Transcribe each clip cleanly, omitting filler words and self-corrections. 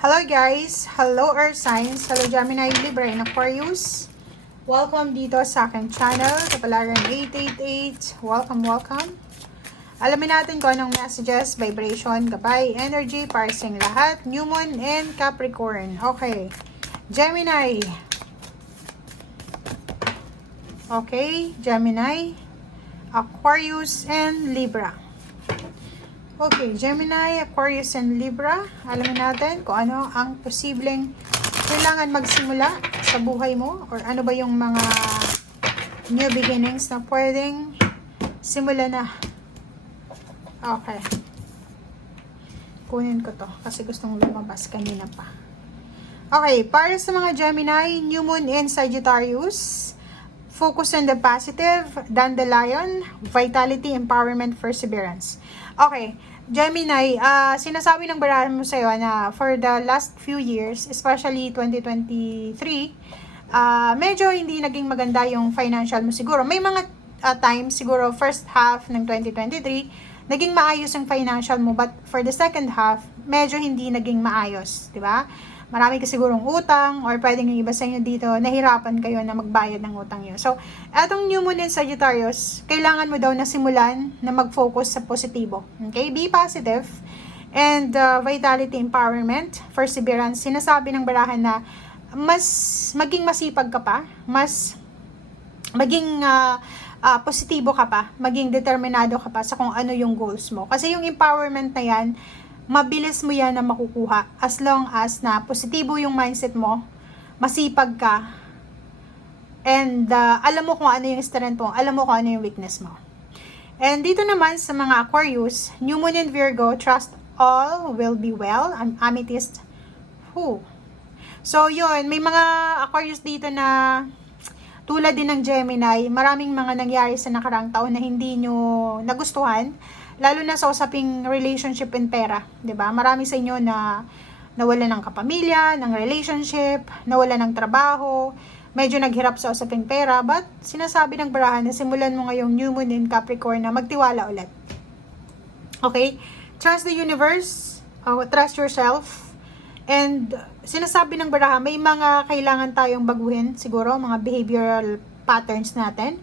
Hello guys! Hello Earth Signs! Hello Gemini, Libra, and Aquarius! Welcome dito sa aking channel, Kapalaran 888. Welcome! Alamin natin kung anong messages, vibration, gabay, energy, para sa lahat, New Moon and Capricorn. Okay, Gemini. Okay, Gemini, Aquarius, and Libra. Okay, Gemini, Aquarius, and Libra. Alamin natin kung ano ang posibleng kailangan magsimula sa buhay mo or ano ba yung mga new beginnings na pwedeng simula na. Okay. Kunin ko to kasi gustong lumabas kanina pa. Okay, para sa mga Gemini, New Moon in Sagittarius, focus on the positive, dandelion, vitality, empowerment, perseverance. Okay, Gemini, sinasabi ng barahan mo sa'yo na for the last few years, especially 2023, medyo hindi naging maganda yung financial mo siguro. May mga times, siguro first half ng 2023, naging maayos yung financial mo, but for the second half, medyo hindi naging maayos, di ba? Marami ka sigurong utang, or pwedeng yung iba sa inyo dito, nahirapan kayo na magbayad ng utang yun. So, etong New Moon in Sagittarius, kailangan mo daw na simulan na mag-focus sa positibo. Okay? Be positive. And vitality, empowerment, perseverance. Sinasabi ng barahan na mas maging masipag ka pa, mas maging positibo ka pa, maging determinado ka pa sa kung ano yung goals mo. Kasi yung empowerment na yan, mabilis mo yan na makukuha as long as na positibo yung mindset mo, masipag ka, and alam mo kung ano yung strength mo, alam mo kung ano yung weakness mo. And dito naman sa mga Aquarius, New Moon in Virgo, trust all will be well, amethyst, So yun, may mga Aquarius dito na tulad din ng Gemini, maraming mga nangyari sa nakaraang taon na hindi nyo nagustuhan, lalo na sa usaping relationship and pera, 'di ba? Marami sa inyo na nawalan ng kapamilya, ng relationship, nawalan ng trabaho, medyo naghirap sa usaping pera, but sinasabi ng barahan na simulan mo ngayong New Moon in Capricorn na magtiwala ulit. Okay? Trust the universe, trust yourself, and sinasabi ng barahan, may mga kailangan tayong baguhin, siguro, mga behavioral patterns natin.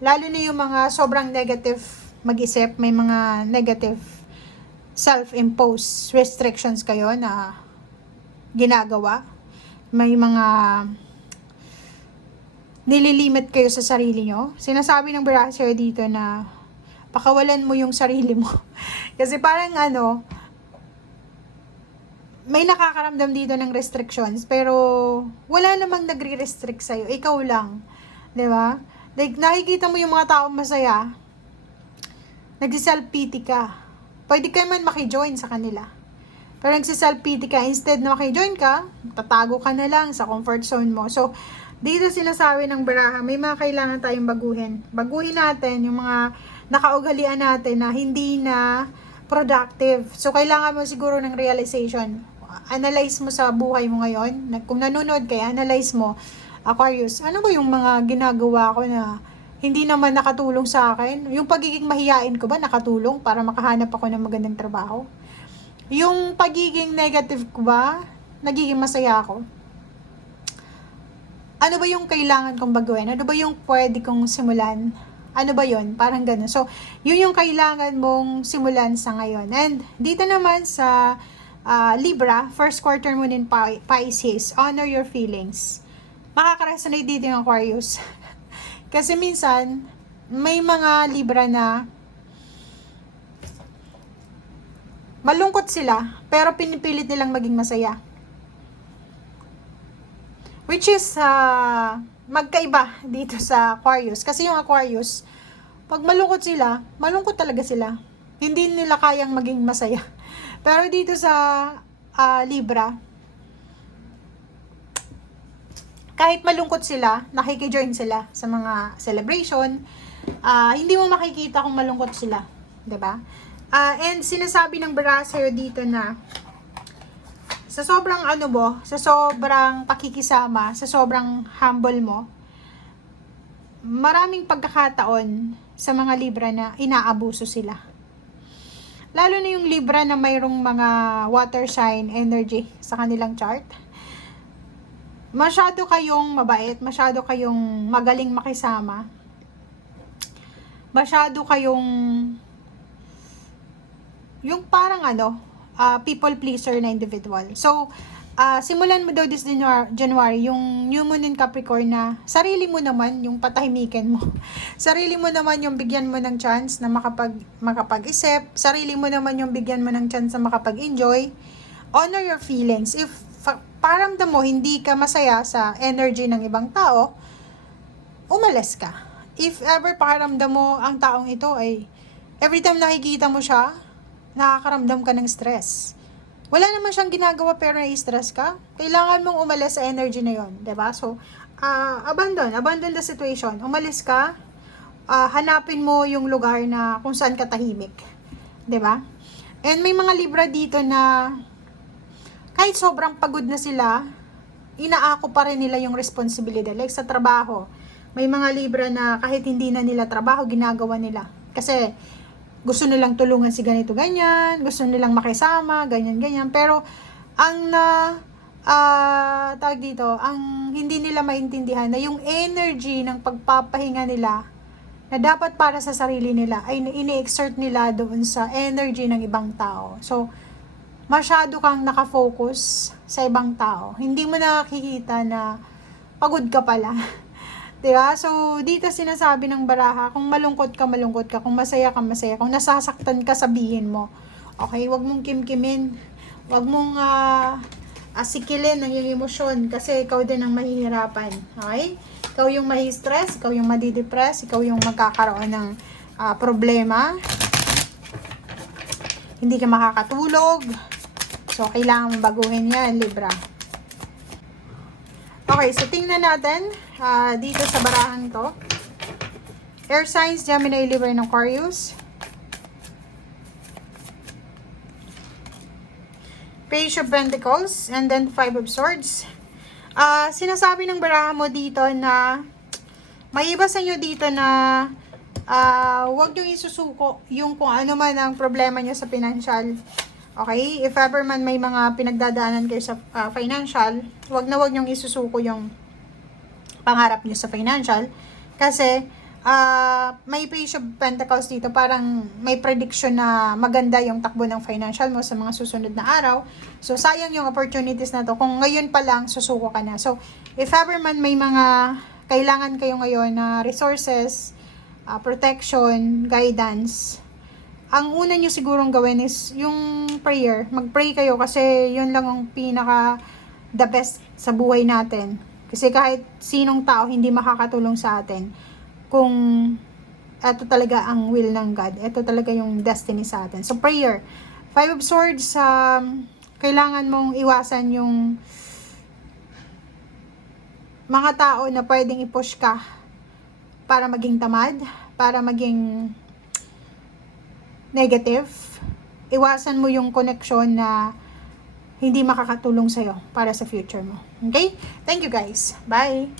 Lalo na yung mga sobrang negative mag-isip, may mga negative self-imposed restrictions kayo na ginagawa. May mga nililimit kayo sa sarili nyo. Sinasabi ng brasser dito na pakawalan mo yung sarili mo. Kasi parang may nakakaramdam dito ng restrictions, pero wala namang nagre-restrict sa'yo. Ikaw lang. Diba? Like, nakikita mo yung mga taong masaya, nagsiself-pity ka. Pwede ka man makijoin sa kanila. Pero nagsiself-pity ka, instead na makijoin ka, tatago ka na lang sa comfort zone mo. So, dito sinasabi ng baraha, may mga kailangan tayong baguhin. Baguhin natin yung mga nakaugalian natin na hindi na productive. So, kailangan mo siguro ng realization. Analyze mo sa buhay mo ngayon. Kung nanonood kayo, analyze mo, Aquarius, ano ba yung mga ginagawa ko na hindi naman nakatulong sa akin? Yung pagiging mahiyain ko ba nakatulong para makahanap ako ng magandang trabaho? Yung pagiging negative ko ba, nagiging masaya ako? Ano ba yung kailangan kong baguhin? Ano ba yung pwede kong simulan? Ano ba yun? Parang ganun. So, yun yung kailangan mong simulan sa ngayon. And dito naman sa Libra, first quarter moon in Pisces, honor your feelings. Makaka-resonate dito yung Aquarius. Kasi minsan, may mga Libra na malungkot sila, pero pinipilit nilang maging masaya. Which is magkaiba dito sa Aquarius. Kasi yung Aquarius, pag malungkot sila, malungkot talaga sila. Hindi nila kayang maging masaya. Pero dito sa Libra, kahit malungkot sila, nakikijoin sila sa mga celebration. Hindi mo makikita kung malungkot sila. 'Di ba? And sinasabi ng brasser dito na sa sobrang sa sobrang pakikisama, sa sobrang humble mo, maraming pagkakataon sa mga Libra na inaabuso sila. lalo na yung Libra na mayroong mga water sign energy sa kanilang chart. Masyado kayong mabait, masyado kayong magaling makisama, masyado kayong yung parang people pleaser na individual. So, simulan mo daw this January, yung New Moon in Capricorn na sarili mo naman yung patahimikin mo. Sarili mo naman yung bigyan mo ng chance na makapag-isip. Sarili mo naman yung bigyan mo ng chance na makapag-enjoy. Honor your feelings. If paramdam mo hindi ka masaya sa energy ng ibang tao, umalis ka. If ever pakiramdam mo ang taong ito ay every time nakikita mo siya, nakakaramdam ka ng stress. Wala naman siyang ginagawa pero na-stress ka, kailangan mong umalis sa energy na yon, 'di ba? So, abandon the situation. Umalis ka, hanapin mo yung lugar na kung saan ka tahimik, 'di ba? And may mga Libra dito na kahit sobrang pagod na sila, inaako pa rin nila yung responsibility. Like sa trabaho, may mga Libra na kahit hindi na nila trabaho, ginagawa nila. Kasi gusto nilang tulungan si ganito ganyan, gusto nilang makisama, ganyan ganyan. Pero ang tawag dito, ang hindi nila maintindihan na yung energy ng pagpapahinga nila na dapat para sa sarili nila ay ini-exert nila doon sa energy ng ibang tao. So, masyado kang nakafocus sa ibang tao. Hindi mo nakikita na pagod ka pala. Diba? So, dito sinasabi ng baraha, kung malungkot ka, malungkot ka. Kung masaya ka, masaya. Kung nasasaktan ka, sabihin mo. Okay? Huwag mong kimkimin. Huwag mong asikilin ang iyong emosyon kasi ikaw din ang mahihirapan. Okay? Ikaw yung mahi-stress, ikaw yung madidepress, ikaw yung magkakaroon ng problema. Hindi ka makakatulog. So, kailangan mong baguhin yan, Libra. Okay, so tingnan natin dito sa barahan to. Air signs, Gemini, Libra, and Aquarius. Page of Pentacles, and then Five of Swords. Sinasabi ng barahan mo dito na may iba sa inyo dito na huwag nyo isusuko yung kung ano man ang problema nyo sa financial. Okay? If ever man may mga pinagdadaanan kayo sa financial, wag na wag niyong isusuko yung pangarap niyo sa financial. Kasi, may Page of Pentacles dito, parang may prediction na maganda yung takbo ng financial mo sa mga susunod na araw. So, sayang yung opportunities na to. Kung ngayon pa lang, susuko ka na. So, if ever man may mga kailangan kayo ngayon na resources, protection, guidance, ang una nyo sigurong gawin is yung prayer. Mag-pray kayo kasi yun lang ang pinaka the best sa buhay natin. Kasi kahit sinong tao hindi makakatulong sa atin kung ito talaga ang will ng God. Ito talaga yung destiny sa atin. So prayer. Five of Swords, kailangan mong iwasan yung mga tao na pwedeng i-push ka para maging tamad, para maging negative. Iwasan mo yung connection na hindi makakatulong sa'yo para sa future mo. Okay? Thank you guys. Bye!